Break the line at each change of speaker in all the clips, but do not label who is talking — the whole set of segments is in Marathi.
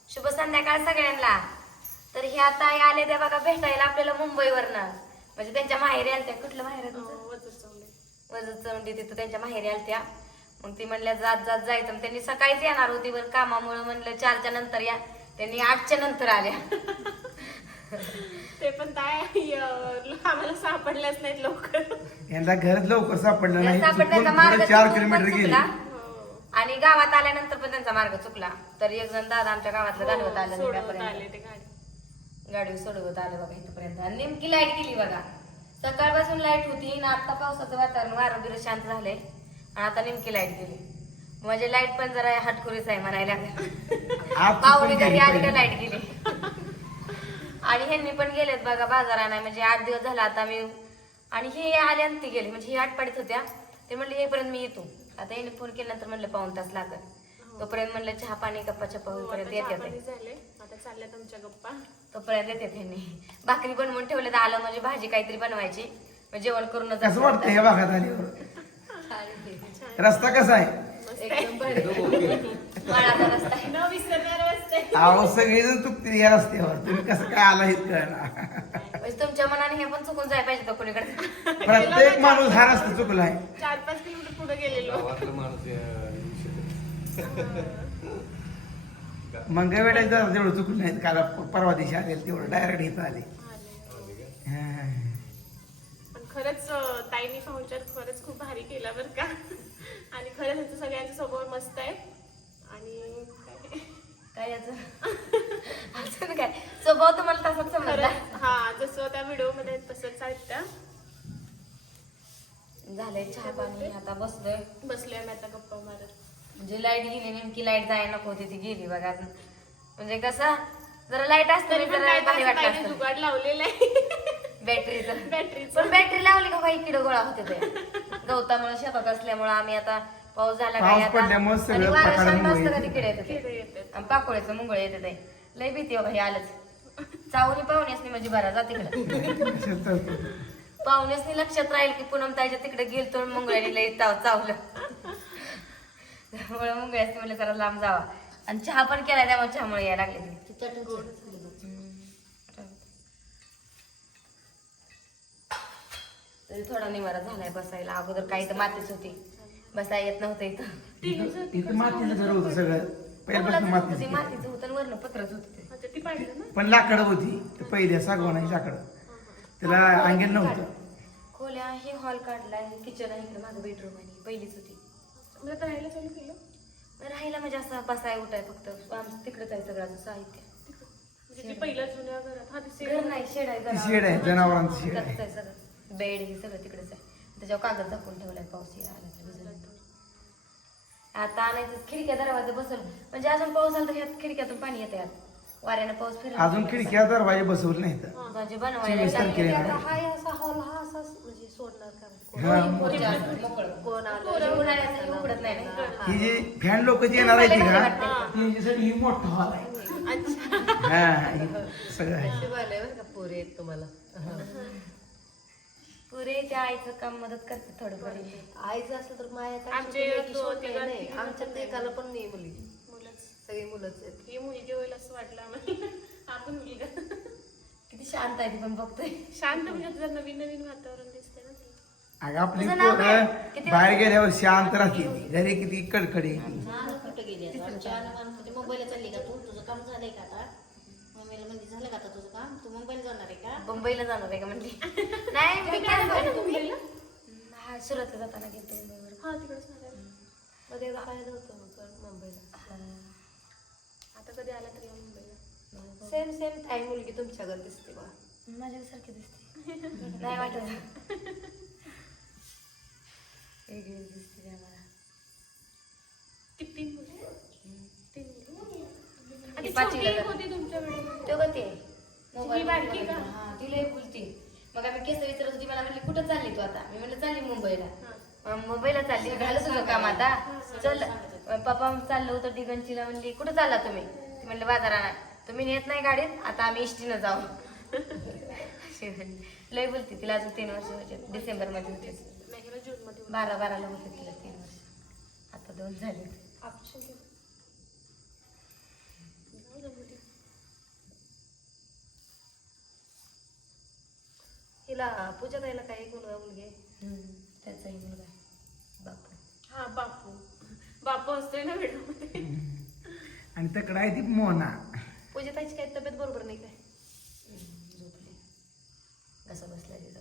शुभ संध्याकाळ सगळ्यांना. तर ह्या ताई आले त्या बघा भेटायला आपल्याला मुंबईवरनं, म्हणजे त्यांच्या माहेरी आलत्या. कुठलं माहेर आहे वजचौंडी, तिथं त्यांच्या माहेरी आलत्या. मग ती म्हणल्या जात जात जायचं. त्यांनी सकाळीच येणार होती पण कामामुळे म्हणलं 4च्या नंतर या. त्यांनी 8च्या नंतर आल्या.
ते पण काय आम्हाला सापडल्याच नाहीत लवकर.
यांना घरात लवकर सापडलं नाही,
त्यांचा मार्ग
4
चुकून
किलोमीटर
पण
गेले.
चुकला. आणि गावात आल्यानंतर पण त्यांचा मार्ग चुकला. तर एक जण दादा आमच्या गावातलं गाडवत आलं गाडी सोडवत आलं बघा इथपर्यंत. आणि नेमकी लाईट गेली बघा. सकाळपासून लाईट होती आणि आता पावसाचं वातावरण वारं बिरं शांत झालंय आणि आता नेमकी लाईट गेली. म्हणजे लाईट पण जरा हटकुरीच आहे म्हणायला. पाहुणे घरी आली का लाईट गेली. आणि ह्यांनी पण गेलेत बघा बाजाराला. म्हणजे 8 दिवस झाला आता मी. आणि हे आले आणि ते गेले. म्हणजे हे आटपाडीत होत्या. ते म्हणले येईपर्यंत मी येतो. आता यांनी फोन केल्यानंतर म्हणलं पाऊण तास लागत. तोपर्यंत म्हणलं चहा पाणी गप्पा चप्पा होईपर्यंत येतात.
आता चालल्या तुमच्या गप्पा.
तोपर्यंत येते त्यांनी. भाकरी बनवून ठेवलं आलं म्हणजे भाजी काहीतरी बनवायची. जेवण करूनच
कसं वाटतं हे भागात आल्यावर? रस्ता कसा आहे?
एकदम माळाचा रस्ता आहे.
न विसरणारा रस्ते.
अहो सगळेजण चुकतील या रस्त्यावर, तुम्ही कसं काय आला हे कळणार.
म्हणजे तुमच्या मनाने हे पण चुकून जायला पाहिजे कोणीकडे.
प्रत्येक माणूस हा रस्ता चुकलाय.
4-5 किलोमीटर पुढे गेलेलो.
मंगळवेड्याचं जेवढं चुकलं नाही. काल परवा दिवशी आले तेवढं डायरेक्ट इथं आले.
पण खरंच ताईनी पाहुणचार खरंच खूप भारी केला बरं का. आणि खरंच त्यांचं सगळ्यांचा स्वभाव मस्त आहे. आणि
काय याचं काय स्वभाव तुम्हाला तसाच समजला.
हा जसं त्या व्हिडिओ मध्ये तसंच आहेत त्या.
झालंय चहा पाणी आता बसलोय.
बसलोय आम्ही आता गप्पा मारत.
म्हणजे लाईट गेली नेमकी. लाईट जायला नको होती ती गेली बघा. म्हणजे कसं जरा लाईट असतं जरा भारी वाटलं असतं.
जुगाड लावलेला आहे
बॅटरीचं. पण बॅटरी लावली का काही किडो गोळा होते ते गवतामुळे शेतात असल्यामुळे. आम्ही आता पाऊस झाला काय आता आणि वारं शांत असतं का तिकडे येते आणि पाकोळ्याचं मुंगळ येते ते. लय भीती हे आलंच. चावणी पाहुण्यासनी म्हणजे बरा जा तिकडे. पाहुण्यासनी लक्षात राहील की पूनम ताईच्या तिकडे गेलतो मुंगळ्याने लय चावलं. त्यामुळे मुंगळ्यासनी म्हणलं जरा लांब जावा. आणि चहा पण केला त्यामुळे चहामुळे यायला लागले. तरी थोडा निवारा झालाय बसायला. अगोदर काही तर मातीच होती, बसायला येत नव्हतं इथं.
इथं मातीचं घर होतं सगळं पहिल्यापासून मातीचं.
मातीचं होतं आणि वरण पत्रच होत.
पण लाकडं होती पहिल्या सागवानाची लाकडं. त्याला अंगण नव्हतं.
खोल्या हे हॉल काढलाय. किचन आहे इकडे माझं बेडरूम आहे. पहिलीच होती.
राहायला चालू केलं.
राहायला म्हणजे असं बसाय उठाय फक्त तिकडेच आहे सगळं साहित्य.
पहिल्या जुन्या घरात
घर नाही शेड आहे.
शेड आहे, जनावरांचं शेड आहे.
सगळं बेड हे सगळं तिकडेच आहे. त्याच्यावर कागद झाकून ठेवलाय पाऊस आला. आता आणायचं खिडक्या दरवाजा बसवलं म्हणजे अजून पाऊस आला तर ह्यात खिडक्यातून पाणी येते. यात वाऱ्यानं पाऊस फिरला
अजून खिडक्या दरवाजे बसवले नाहीत.
म्हणजे बनवायला
हा
कोण आलं उन्हाळ्याचं उघडत नाही ना.
ही जी फॅन लोक जी येणार आहे का ही मोठा हॉल आहे. हा सगळं आहे.
पुरे तुम्हाला पुरे त्या आईचं काम मदत करते थोडंफार.
आईचं असलं तर मायाचं आमच्यात एकाला पण नाही मुली. सगळी मुलंच आहेत.
ही मुलगी होईल असं वाटलं आम्हाला. आपण मुलगा.
किती शांत आहे ती पण बघतोय.
शांत म्हणजे जर नवीन नवीन वातावरण दिसते ना.
अगं आपली पोरं बाहेर गेल्यावर शांत राहते. घरी किती कडकडी.
कुठं गेली मुंबईला चालली का तू? तुझं काम झालंय का आता? मम्मीला म्हणजे झालं का आता तुझं काम? तू मुंबईला जाणार आहे का?
मुंबईला जाणार आहे का म्हणली. नाही मी काय मुंबईला सुरतला जाताना गेलतो मुंबईवर.
हा तिकडेच
मध्ये पाहिलं होतं मुंबईला.
आता कधी आला तरी मुंबईला.
सेम टाइम मुलगी तुमच्याकडे दिसते बा.
माझ्यासारखी दिसते. नाही वाटत वेगळीच दिसते आम्हाला.
किती मुली?
ती पाचवीला
होती तुमच्याकडे.
तो का ते
ही बारकी का?
हा ती लय बोलती. मग आम्ही केस विचारत होती. मला म्हणली कुठं चालली तू आता? मी म्हणलं चालली मुंबईला. मुंबईला चालली. झालं तुझं काम आता? चल. पप्पा चाललं होतं दिगंचीला. म्हणली कुठं चालला तुम्ही? ती म्हणलं बाजाराला. तुम्ही नेत नाही गाडीत? आता आम्ही इष्टीनं जाऊ. लय बोलती. तिला अजून 3 वर्ष होते. डिसेंबर मध्ये होते. 12-12ला होते तिला 3 वर्ष. आता 2 झाले.
हिला पूजा ताईला काय एक मुलगा मुलगी आहे?
त्याचाही मुलगा बापू.
हा बापू असतोय ना व्हिडिओ.
आणि तकडा आहे ती मोना.
पूजा ताईची काही तब्येत बरोबर नाही काय?
झोपली. कसा बसला तिथं.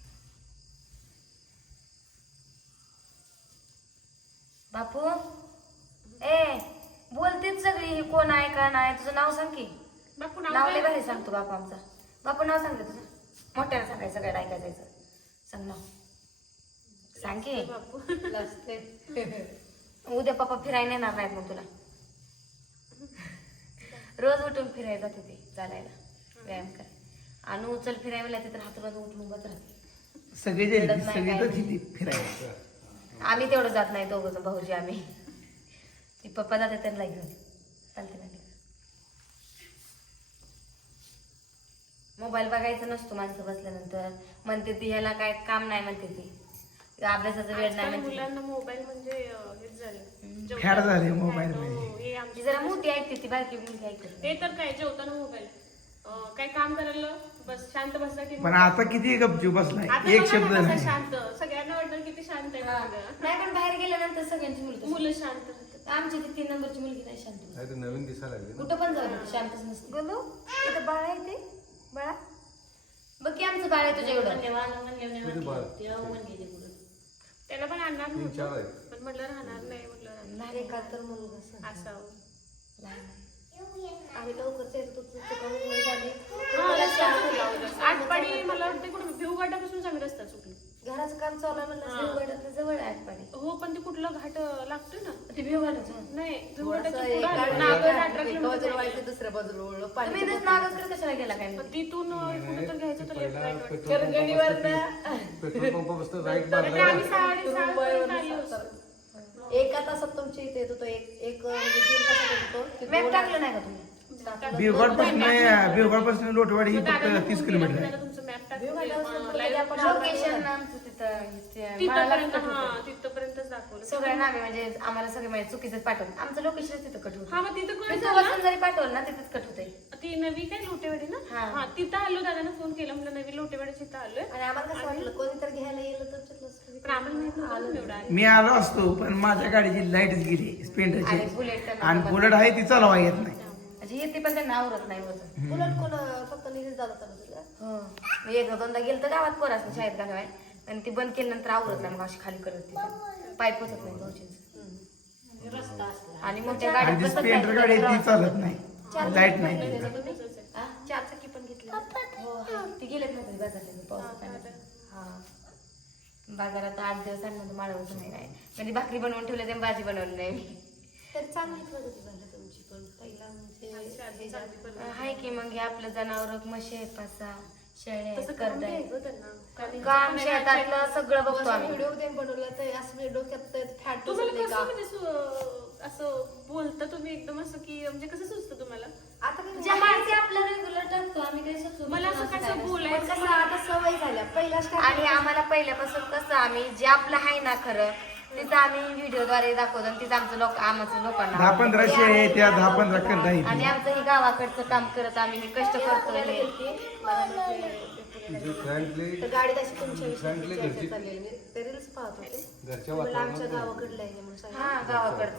बापू ए बोलतेच सगळी ही कोण आहे का नाही तुझं नाव सांग की.
बापू
नाव लय भारी सांगतो बापू आमचा. बापू नाव सांगते तुझं मोठ्याला सांगायचं सगळ्यात ऐकायचं. सांग नाव सांग की.
बापू
उद्या पप्पा फिरायला येणार नाहीत मग तुला. रोज उठून फिरायला जाते ते चालायला व्यायाम कर. आणि उचल फिरायला लागते तर हातात उठून उभंच राहते.
सगळी
रडत
गेली
नाही
सगळी
काय
तर
नाही.
तिथे फिरायला.
आम्ही तेवढं जात नाही दोघं भाऊजी आम्ही. ती पप्पा जाते त्यांना घेऊन चालते ना. मोबाईल बघायचं नसतो माणसं बसल्यानंतर. म्हणते ती ह्याला काय काम नाही म्हणते ती. अभ्यासाचा वेळ नाही
आजकाल
म्हणते.
मुलांना मोबाईल म्हणजे हेच झालं.
फॅड झाले मोबाईल
हो,
मध्ये.
हे आमची
ती जरा मोठी ऐकते ती बारकी मुलगी ऐकते.
ते तर काय जेवताना मोबाईल काय काम करायला बस शांत बसला की
पण आता किती गपचूप बसलाय
आता
एक
बघा
शब्द
ना कसा
नाही.
शांत. सगळ्यांना वाटतं किती शांत आहे मुलगा.
नाही पण बाहेर गेल्यानंतर सगळ्यांची मुलगी
मुलं शांत राहतात.
आमची ती 3 नंबरची मुलगी नाही शांत.
नाही तर नवीन दिसायला लागली ना.
कुठं पण जाऊ दे, शांतच नसते. बोलू इथं बाळ आहे ते बाळा बघ की आमचं बाळ आहे तुझ्या एवढं.
तुझं बाळ.
त्याला पण आणणार
3-4
नव्हतं
आहे.
पण म्हटलं राहणार नाही म्हटलं राहणार.
लहान
एका तर मुलगा असं.
असावं.
लहान आहे.
आम्ही लवकरच येतो झाली.
हा, रस्ता आटपाडी मला वाटतं कुठं भिवघाटापासून आम्ही रस्ता चुकलो.
घराचं काम चालू आहे म्हणलं
भिवघाटातलं जवळ आहे आटपाडी.
हो पण ते कुठला घाट लागतोय ना.
ते भिवघाटाचं.
नाही
थोडंसं
भिवघाटाच्या
एक
पुढं
गाडी
नागद 18
एका
किलोमीटर
बाजूला
आहे.
वळायचं, दुसऱ्या बाजूला वळलं. पाणी
तुम्ही इथंच नागसकर कशाला गेला काय
पण
माहिती?
तिथून कुठं तर घ्यायचं तर लेफ्ट राईट वाटतं.
पेट्रोल पंप बसतं राईट
तर
मारला.
आम्ही 6:30 पर्यंत आलो असतो.
एका तासात तुमच्या इथे येत होतो. एक म्हणजे 1.5 तासात येत होतो. ते
मॅप
2
टाकलं नाही का तुम्ही?
भिवगड पासून लोटवाडी ही फक्त 30 किलोमीटर आहे.
तुमचं मॅप
लोकेशन आमचं तिथं
तिथपर्यंत हा तिथपर्यंतच दाखवलं.
सगळ्या नावे म्हणजे आम्हाला सगळे म्हणजे चुकीचं पाठवलं. आमचं लोकेशन तिथं कट होतं.
हा मग तिथं कळत
तिथं बसून जरी पाठवलं ना तिथंच कट होतंय.
ती नवी काय लोटेवाडी ना.
हा.
हा तिथं आलो. दादाने फोन केला म्हणलं नवी लोटेवाडीच्या इथं आलोय.
आणि आम्हाला कसं वाटलं कोणीतरी घ्यायला येईल तुमच्यातलं.
पण आम्हाला माहित नव्हतं ना एवढं आलं.
मी आलो असतो पण माझ्या गाडीची लाईटच गेली
आणि
स्प्लेंडरची.
बुलेट त्यांना
आणि बुलेट आहे ती चालवा येत नाही.
म्हणजे येते पण त्यांना आवरत नाही होतं.
उलट कोण फक्त निघेल दादा चालत होता.
हो मी एकदा दोनदा गेलं तर गावात पोरास शाळेत घालवाय आणि ती बंद केल्यानंतर आवरत नाही. मग अशी खाली करत ती पाय पोचत नाही भाऊजींचं.
रस्ता असला
आणि मोठ्या
आणि
गाडीत
ती
बसत
स्प्लेंडर गाडी आहे ती चालत नाही. लाईट नाही तिला.
हा, 4 चाकी पण घेतली. हो ती गेलेत नव्हती बाजारात पाऊस पाण्यात. हा बाजारात 8 दिवस आणलं माळवच नाही काय. म्हणजे भाकरी बनवून ठेवले ते भाजी बनवली नाही मी.
तर चांगली प्रगती झाली तुमची पण पहिला म्हणजे
आहे की मग हे आपलं जनावर म्हशी आहेत 5-6 शेळ्या
तसं
आहेत
काम
करडा
नाही
आहे.
गं त्यांना. कारण
काम शेतातलं सगळं बघतो आम्ही.
व्हिडिओ दे बनवला तर असं म्हणजे डोक्यात फॅट
तुम्हाला कसं म्हणजे असं बोलता तुम्ही एकदम असं की म्हणजे कसं सुचतं तुम्हाला.
आता काय
जे आहे ते आपलं रेग्युलर टाकतो आम्ही काही सुचवत
मला असं
नाही.
कसं
पण
बोलायचं
कसं आता सवय झाल्या पहिला
आणि आम्हाला पहिल्यापासून कसं आम्ही जे आपलं आहे ना खरं तिथं आम्ही व्हिडिओद्वारे दाखवतो आणि तिथं आमचं लोकांना
10-15 शेळ्या आहेत त्या 10-15 कंद
आणि
आहेत.
आमचं हे गावाकडचं काम करत आम्ही हे कष्ट करतोय हे.
तुझी फ्रँकली
तर गाडीत अशी तुमच्या
फ्रँकली
विषयी
घरची
चर्चा चाललेली. मी ते रील्स पाहत होते
घरच्या
मला आमच्या
वातावरणात
गावाकडलं आहे म्हणून सांगितलं.
हा गावाकडचं